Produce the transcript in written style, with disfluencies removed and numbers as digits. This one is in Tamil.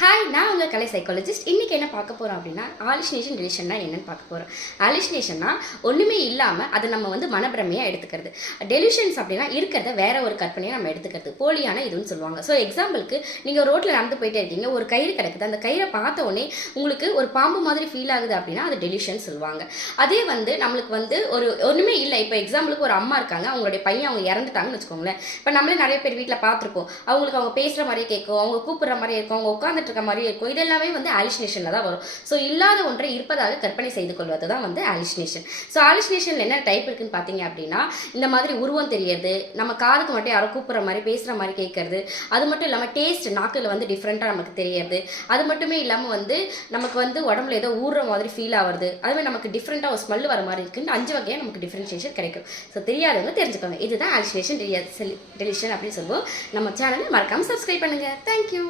ஹாய், நான் உங்கள் கலை சைக்காலஜிஸ்ட். இன்றைக்கி என்ன பார்க்க போகிறோம் அப்படின்னா, ஹாலுசினேஷன் டெலிஷன்னா என்னென்னு பார்க்க போகிறோம். ஹாலுசினேஷன்னா ஒன்றுமே இல்லாமல் அதை நம்ம மனப்பிரமையாக எடுத்துக்கிறது. டெலிஷன்ஸ் அப்படின்னா இருக்கிறத வேற ஒரு கற்பனையை நம்ம எடுத்துக்கிறது, போலியான இதுன்னு சொல்லுவாங்க. ஸோ எக்ஸாம்பிளுக்கு நீங்கள் ரோட்டில் நடந்து போயிட்டே இருக்கீங்க, ஒரு கயிறு கிடக்குது, அந்த கயிறை பார்த்த உடனே உங்களுக்கு ஒரு பாம்பு மாதிரி ஃபீல் ஆகுது அப்படின்னா அது டெலிஷன் சொல்லுவாங்க. அதே நம்மளுக்கு ஒரு ஒன்றுமே இல்லை. இப்போ எக்ஸாம்பிளுக்கு ஒரு அம்மா இருக்காங்க, அவங்களுடைய பையன் அவங்க இறந்துட்டாங்கன்னு வச்சுக்கோங்களேன். இப்போ நம்மளே நிறைய பேர் வீட்டில் பார்த்துருப்போம், அவங்களுக்கு அவங்க பேசுகிற மாதிரியே கேட்கும், அவங்க கூப்பிட்ற மாதிரியே இருக்கும், அவங்க உட்காந்து இருக்க மாதிரி இருக்கும். இதெல்லாமே ஹாலுசினேஷன்ல தான் வரும். ஸோ இல்லாத ஒன்றை இருப்பதாக கற்பனை செய்து கொள்வது தான் ஹாலுசினேஷன். ஸோ ஹாலுசினேஷன்ல என்ன டைப் இருக்குன்னு பார்த்தீங்க அப்படின்னா, இந்த மாதிரி உருவம் தெரியறது, நம்ம காதுக்கு மட்டும் யாரோ கூப்பிட்ற மாதிரி பேசுகிற மாதிரி கேட்கறது, அது மட்டும் இல்லாமல் டேஸ்ட் நாக்கில் டிஃப்ரெண்ட்டாக நமக்கு தெரியறது, அது மட்டுமே இல்லாமல் நமக்கு உடம்புல ஏதோ ஊறுற மாதிரி ஃபீல் ஆகுறது, அதுவே நமக்கு டிஃப்ரெண்ட்டாக ஒரு ஸ்மெல் வர மாதிரி இருக்குன்னு 5 வகையாக நமக்கு டிஃப்ரென்ஷியேஷன் கிடைக்கும். ஸோ தெரியாதவங்க தெரிஞ்சுக்கோங்க, இதுதான் ஹாலுசினேஷன் டெலிஷன் அப்படின்னு சொல்லுவோம். நம்ம சேனலை மறக்காமல் சப்ஸ்கிரைப் பண்ணுங்க. தேங்க்யூ.